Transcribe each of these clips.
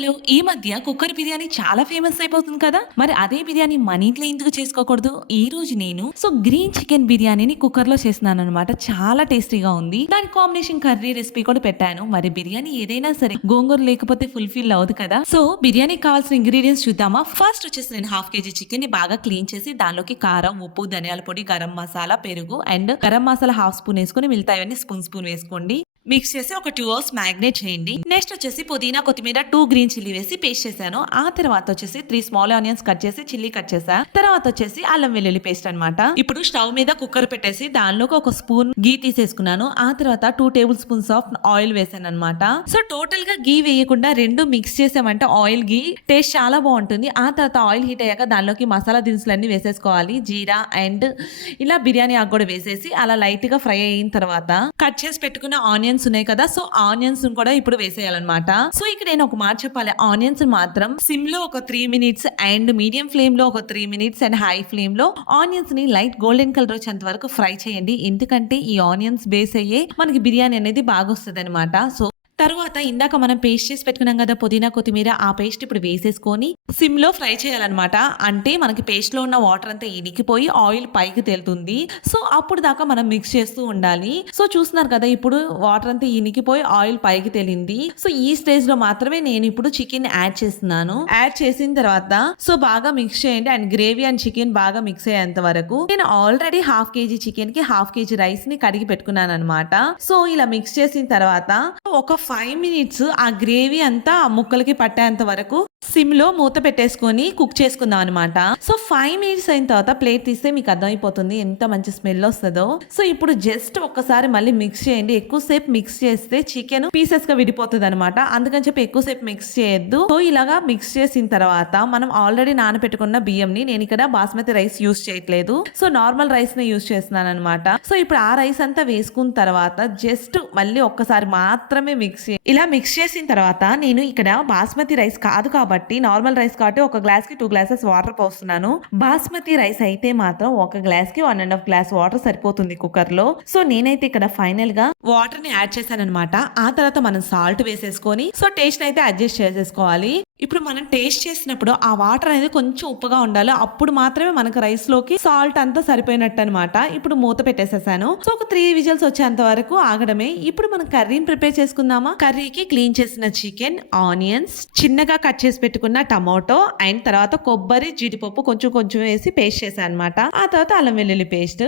Hello ఈ మధ్య cooker biryani చాలా ఫేమస్ అయిపోతుంది కదా? మరి అదే బిర్యానీ మన ఇంట్లో ఎందుకు చేసుకోకూడదు? ఈ రోజు నేను సో గ్రీన్ చికెన్ బిర్యానీని కుక్కర్లో చేస్తున్నాను అనమాట చాలా టేస్టీగా ఉంది. దాని కాంబినేషన్ కర్రీ రెసిపీ కూడా పెట్టాను. మరి బిర్యానీ ఏదైనా సరే గోంగూర లేకపోతే ఫుల్ఫిల్ అవ్వదు కదా? సో బిర్యానీకి కావాల్సిన ఇంగ్రీడియంట్స్ చూద్దామా? ఫస్ట్ వచ్చేసి నేను హాఫ్ కేజీ చికెన్ని బాగా క్లీన్ చేసి దానిలోకి కారం ఉప్పు ధనియాల పొడి గరం మసాలా పెరుగు and garam masala half spoon వేసుకుని మిగతావన్నీ స్పూన్ స్పూన్ వేసుకోండి. మిక్స్ చేసి ఒక టూ అవర్స్ మ్యాగ్నేట్ చేయండి. నెక్స్ట్ వచ్చేసి పుదీనా కొత్తిమీర టూ గ్రీన్ చిల్లీ వేసి పేస్ట్ చేశాను. ఆ తర్వాత వచ్చేసి త్రీ స్మాల్ ఆనియన్స్ కట్ చేసి చిల్లీ కట్ చేసా తర్వాత వచ్చేసి అల్లం వెల్లుల్లి పేస్ట్ అనమాట ఇప్పుడు స్టవ్ మీద కుక్కర్ పెట్టేసి దానిలోకి ఒక స్పూన్ గీ తీసేసుకున్నాను. ఆ తర్వాత two table spoons of oil వేసాను అనమాట సో టోటల్గా గీ వేయకుండా రెండు మిక్స్ చేసామంటే ఆయిల్ గీ టేస్ట్ చాలా బాగుంటుంది. ఆ తర్వాత ఆయిల్ హీట్ అయ్యాక దానిలోకి మసాలా దినుసులన్నీ వేసేసుకోవాలి. జీరా అండ్ ఇలా బిర్యానీ ఆకు కూడా వేసేసి అలా లైట్గా ఫ్రై అయిన తర్వాత కట్ చేసి పెట్టుకున్న ఆనియన్ ఆనియన్స్ ఉన్నాయి కదా సో ఆనియన్స్ కూడా ఇప్పుడు వేసేయాలన్నమాట. సో ఇక్కడ నేను ఒక మాట చెప్పాలి. ఆనియన్స్ మాత్రం సిమ్లో ఒక త్రీ మినిట్స్ అండ్ మీడియం ఫ్లేమ్లో ఒక త్రీ మినిట్స్ అండ్ హై ఫ్లేమ్లో ఆనియన్స్ని లైట్ గోల్డెన్ కలర్ వచ్చేంత వరకు ఫ్రై చేయండి. ఎందుకంటే ఈ ఆనియన్స్ బేస్ అయ్యే మనకి బిర్యానీ అనేది బాగా వస్తుంది సో తర్వాత ఇందాక మనం పేస్ట్ చేసి పెట్టుకున్నాం కదా పుదీనా కొత్తిమీర ఆ పేస్ట్ ఇప్పుడు వేసేసుకొని సిమ్లో ఫ్రై చేయాలన్నమాట. అంటే మనకి పేస్ట్లో ఉన్న వాటర్ అంతా ఇనికిపోయి ఆయిల్ పైకి తేలుతుంది. సో అప్పుడు దాకా మనం మిక్స్ చేస్తూ ఉండాలి. సో చూస్తున్నారు కదా ఇప్పుడు వాటర్ అంతా ఇనికిపోయి ఆయిల్ పైకి తేలింది. సో ఈ స్టేజ్లో మాత్రమే నేను ఇప్పుడు చికెన్ యాడ్ చేస్తున్నాను. యాడ్ చేసిన తర్వాత సో బాగా మిక్స్ చేయండి. అండ్ గ్రేవీ అండ్ చికెన్ బాగా మిక్స్ అయ్యేంత వరకు నేను ఆల్రెడీ హాఫ్ కేజీ చికెన్కి హాఫ్ కేజీ రైస్ని కడిగి పెట్టుకున్నాను అనమాట సో ఇలా మిక్స్ చేసిన తర్వాత ఒక ఫైవ్ మినిట్స్ ఆ గ్రేవీ అంతా ముక్కలకి పట్టేంత వరకు సిమ్లో మూత పెట్టేసుకొని కుక్ చేసుకుందాం అనమాట సో ఫైవ్ మినిట్స్ అయిన తర్వాత ప్లేట్ తీస్తే మీకు అర్థమైపోతుంది ఎంత మంచి స్మెల్ వస్తుందో. సో ఇప్పుడు జస్ట్ ఒక్కసారి మళ్ళీ మిక్స్ చేయండి. ఎక్కువసేపు మిక్స్ చేస్తే చికెన్ పీసెస్గా విడిపోతుంది అనమాట అందుకని చెప్పి ఎక్కువసేపు మిక్స్ చేయొద్దు. సో ఇలాగా మిక్స్ చేసిన తర్వాత మనం ఆల్రెడీ నానబెట్టుకున్న బియ్యం ని నేను ఇక్కడ బాస్మతి రైస్ యూస్ చేయట్లేదు. సో నార్మల్ రైస్ని యూస్ చేస్తున్నాను అనమాట సో ఇప్పుడు ఆ రైస్ అంతా వేసుకున్న తర్వాత జస్ట్ మళ్ళీ ఒక్కసారి మాత్రమే మిక్స్ ఇలా మిక్స్ చేసిన తర్వాత నేను ఇక్కడ బాస్మతి రైస్ కాదు కాబట్టి కాబట్టి నార్మల్ రైస్ కాబట్టి ఒక గ్లాస్కి టూ గ్లాసెస్ వాటర్ పోస్తున్నాను. బాస్మతి రైస్ అయితే మాత్రం ఒక గ్లాస్కి one and half glass water సరిపోతుంది కుక్కర్లో సో నేనైతే ఇక్కడ ఫైనల్గా వాటర్ని యాడ్ చేశాను అనమాట ఆ తర్వాత మనం సాల్ట్ వేసేసుకొని సో టేస్ట్ అయితే అడ్జస్ట్ చేసేసుకోవాలి. ఇప్పుడు మనం టేస్ట్ చేసినప్పుడు ఆ వాటర్ అనేది కొంచెం ఉప్పుగా ఉండాలి. అప్పుడు మాత్రమే మనకు రైస్లోకి సాల్ట్ అంతా సరిపోయినట్టు అనమాట ఇప్పుడు మూత పెట్టేసేసాను. సో ఒక త్రీ విజిల్స్ వచ్చేంత వరకు ఆగడమే. ఇప్పుడు మనం కర్రీని ప్రిపేర్ చేసుకుందామా? కర్రీకి క్లీన్ చేసిన చికెన్ ఆనియన్స్ చిన్నగా కట్ చేసి పెట్టుకున్న టమాటో అండ్ తర్వాత కొబ్బరి జీడిపప్పు కొంచెం కొంచెం వేసి పేస్ట్ చేశాను అనమాట ఆ తర్వాత అల్లం వెల్లుల్లి పేస్ట్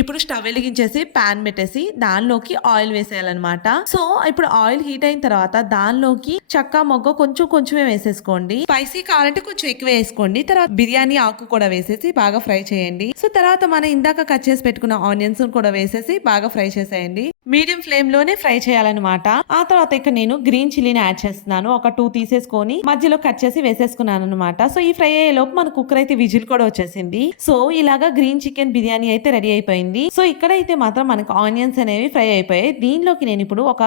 ఇప్పుడు స్టవ్ వెలిగించేసి పాన్ పెట్టేసి దానిలోకి ఆయిల్ వేసేయాలన్నమాట. సో ఇప్పుడు ఆయిల్ హీట్ అయిన తర్వాత దానిలోకి చక్క మొగ్గ కొంచెం కొంచెమే వేసేసుకోండి. స్పైసీ కావాలంటే కొంచెం ఎక్కువ వేసుకోండి. తర్వాత బిర్యానీ ఆకు కూడా వేసేసి బాగా ఫ్రై చేయండి. సో తర్వాత మనం ఇందాక కట్ చేసి పెట్టుకున్న ఆనియన్స్ కూడా వేసేసి బాగా ఫ్రై చేసేయండి. మీడియం ఫ్లేమ్లోనే ఫ్రై చేయాలన్నమాట. ఆ తర్వాత ఇక్కడ నేను గ్రీన్ చిల్లీని యాడ్ చేస్తున్నాను. ఒక టూ తీసేసుకొని మధ్యలో కట్ చేసి వేసేసుకున్నాను అనమాట సో ఈ ఫ్రై అయ్యే లోపు మన కుక్కర్ అయితే విజిల్ కూడా వచ్చేసింది. సో ఇలాగా గ్రీన్ చికెన్ బిర్యానీ అయితే రెడీ అయిపోయింది. సో ఇక్కడైతే మాత్రం మనకు ఆనియన్స్ అనేవి ఫ్రై అయిపోయాయి. దీనిలోకి నేను ఇప్పుడు ఒక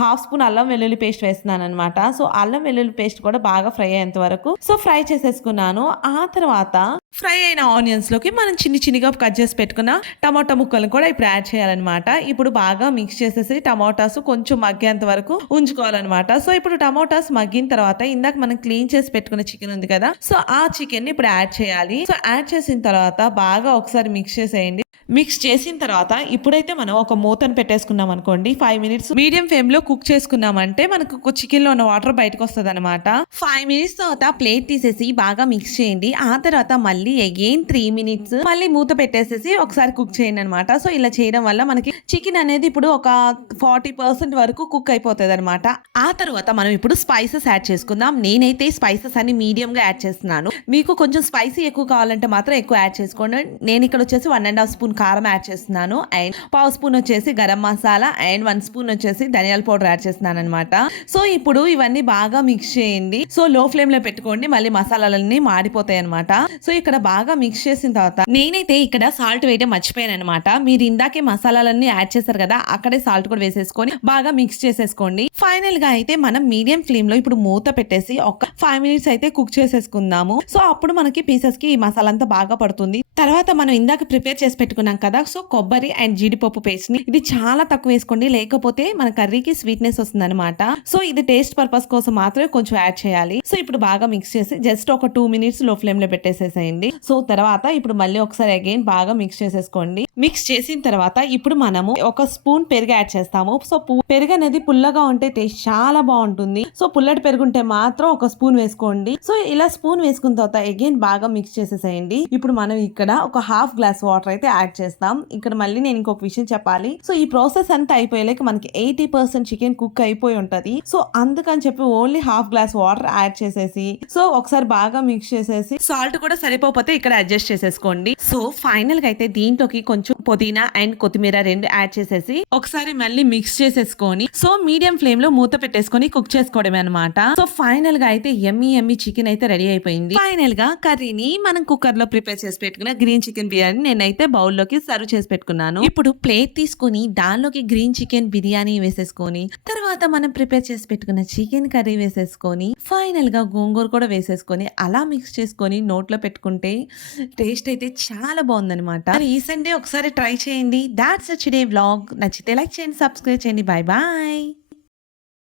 హాఫ్ స్పూన్ అల్లం వెల్లుల్లి పేస్ట్ వేస్తున్నాను అనమాట సో అల్లం వెల్లుల్లి పేస్ట్ కూడా బాగా ఫ్రై అయ్యేంత వరకు. సో ఫ్రై చేసేసుకున్నాను. ఆ తర్వాత ఫ్రై అయిన ఆనియన్స్లోకి మనం చిన్ని చిన్నిగా కట్ చేసి పెట్టుకున్న టమాటా ముక్కలను కూడా ఇప్పుడు యాడ్ చేయాలన్నమాట. ఇప్పుడు బాగా మిక్స్ చేసేసి టమాటాస్ కొంచెం మగ్గేంత వరకు ఉంచుకోవాలన్నమాట. సో ఇప్పుడు టమాటాస్ మగ్గిన తర్వాత ఇందాక మనం క్లీన్ చేసి పెట్టుకున్న చికెన్ ఉంది కదా సో ఆ చికెన్ని ఇప్పుడు యాడ్ చేయాలి. సో యాడ్ చేసిన తర్వాత బాగా ఒకసారి మిక్స్ చేసేయండి. మిక్స్ చేసిన తర్వాత ఇప్పుడైతే మనం ఒక మూతను పెట్టేసుకున్నాం అనుకోండి. ఫైవ్ మినిట్స్ మీడియం ఫ్లేమ్లో కుక్ చేసుకున్నామంటే మనకు చికెన్లో ఉన్న వాటర్ బయటకు వస్తుంది అనమాట ఫైవ్ మినిట్స్ తర్వాత ప్లేట్ తీసేసి బాగా మిక్స్ చేయండి. ఆ తర్వాత మళ్ళీ అగైన్ త్రీ మినిట్స్ మళ్ళీ మూత పెట్టేసేసి ఒకసారి కుక్ చేయండి అనమాట సో ఇలా చేయడం వల్ల మనకి చికెన్ అనేది ఇప్పుడు ఒక ఫార్టీ పర్సెంట్ వరకు కుక్ అయిపోతుంది అనమాట ఆ తర్వాత మనం ఇప్పుడు స్పైసెస్ యాడ్ చేసుకుందాం. నేనైతే స్పైసెస్ అన్ని మీడియం గా యాడ్ చేస్తున్నాను. మీకు కొంచెం స్పైసీ ఎక్కువ కావాలంటే మాత్రం ఎక్కువ యాడ్ చేసుకోండి. నేను ఇక్కడ వచ్చేసి వన్ అండ్ హాఫ్ స్పూన్ కారం యాడ్ చేస్తున్నాను. అండ్ పావు స్పూన్ వచ్చేసి garam masala and one spoon వచ్చేసి ధనియాల పౌడర్ యాడ్ చేస్తున్నాను అనమాట సో ఇప్పుడు ఇవన్నీ బాగా మిక్స్ చేయండి. సో లో ఫ్లేమ్లో పెట్టుకోండి. మళ్ళీ మసాలాలన్నీ మాడిపోతాయి అనమాట సో ఇక్కడ బాగా మిక్స్ చేసిన తర్వాత నేనైతే ఇక్కడ సాల్ట్ వేయడం మర్చిపోయాను అనమాట మీరు ఇందాకే మసాలాలన్నీ యాడ్ చేశారు కదా అక్కడే సాల్ట్ కూడా వేసేసుకొని బాగా మిక్స్ చేసేసుకోండి. ఫైనల్గా అయితే మనం మీడియం ఫ్లేమ్లో ఇప్పుడు మూత పెట్టేసి ఒక ఫైవ్ మినిట్స్ అయితే కుక్ చేసేసుకుందాము. సో అప్పుడు మనకి పీసెస్కి ఈ మసాలా అంతా బాగా పడుతుంది. తర్వాత మనం ఇందాక ప్రిపేర్ చేసి పెట్టుకున్నాం వేసుకున్నాం కదా. సో కొబ్బరి అండ్ జీడిపప్పు పేస్ట్ని ఇది చాలా తక్కువ వేసుకోండి. లేకపోతే మన కర్రీకి స్వీట్నెస్ వస్తుంది అనమాట సో ఇది టేస్ట్ పర్పస్ కోసం మాత్రమే కొంచెం యాడ్ చేయాలి. సో ఇప్పుడు బాగా మిక్స్ చేసి జస్ట్ ఒక టూ మినిట్స్లో ఫ్లేమ్లో పెట్టేసేసేయండి. సో తర్వాత ఇప్పుడు మళ్ళీ ఒకసారి అగైన్ బాగా మిక్స్ చేసేసుకోండి. మిక్స్ చేసిన తర్వాత ఇప్పుడు మనము ఒక స్పూన్ పెరుగు యాడ్ చేస్తాము. సో పెరుగు అనేది పుల్లగా ఉంటే టేస్ట్ చాలా బాగుంటుంది. సో పుల్లటి పెరుగు ఉంటే మాత్రం ఒక స్పూన్ వేసుకోండి. సో ఇలా స్పూన్ వేసుకున్న తర్వాత అగైన్ బాగా మిక్స్ చేసేసేయండి. ఇప్పుడు మనం ఇక్కడ ఒక హాఫ్ గ్లాస్ వాటర్ అయితే యాడ్ చేస్తాం. ఇక్కడ మళ్ళీ నేను ఇంకొక విషయం చెప్పాలి. సో ఈ ప్రాసెస్ అంతా అయిపోయలేక మనకి ఎయిటీ పర్సెంట్ చికెన్ కుక్ అయిపోయి ఉంటది. సో అందుకని చెప్పి only half glass water add చేసేసి సో ఒకసారి బాగా మిక్స్ చేసేసి సాల్ట్ కూడా సరిపోతే ఇక్కడ అడ్జస్ట్ చేసేసుకోండి. సో ఫైనల్గా అయితే దీంట్లోకి కొంచెం పుదీనా అండ్ కొత్తిమీర రెండు యాడ్ చేసేసి ఒకసారి మళ్ళీ మిక్స్ చేసేసుకొని సో మీడియం ఫ్లేమ్లో మూత పెట్టేసుకొని కుక్ చేసుకోవడమే అనమాట సో ఫైనల్గా అయితే ఎమ్మి ఎమ్మి చికెన్ అయితే రెడీ అయిపోయింది. ఫైనల్గా కర్రీని మనం కుక్కర్లో ప్రిపేర్ చేసి పెట్టుకున్న గ్రీన్ చికెన్ బిర్యానీ నేనైతే బౌల్లోకి సర్వ్ చేసి పెట్టుకున్నాను. ఇప్పుడు ప్లేట్ తీసుకొని దానిలోకి గ్రీన్ చికెన్ బిర్యానీ వేసేసుకొని తర్వాత మనం ప్రిపేర్ చేసి పెట్టుకున్న చికెన్ కర్రీ వేసేసుకొని ఫైనల్గా గోంగూర కూడా వేసేసుకొని అలా మిక్స్ చేసుకొని నోట్లో పెట్టుకుంటే టేస్ట్ అయితే చాలా బాగుందనమాట రీసెంట్ డే ఒకసారి ట్రై చేయండి. దాట్స్ టుడే వ్లాగ్ నచ్చితే లైక్ చేయండి సబ్స్క్రైబ్ చేయండి. Bye bye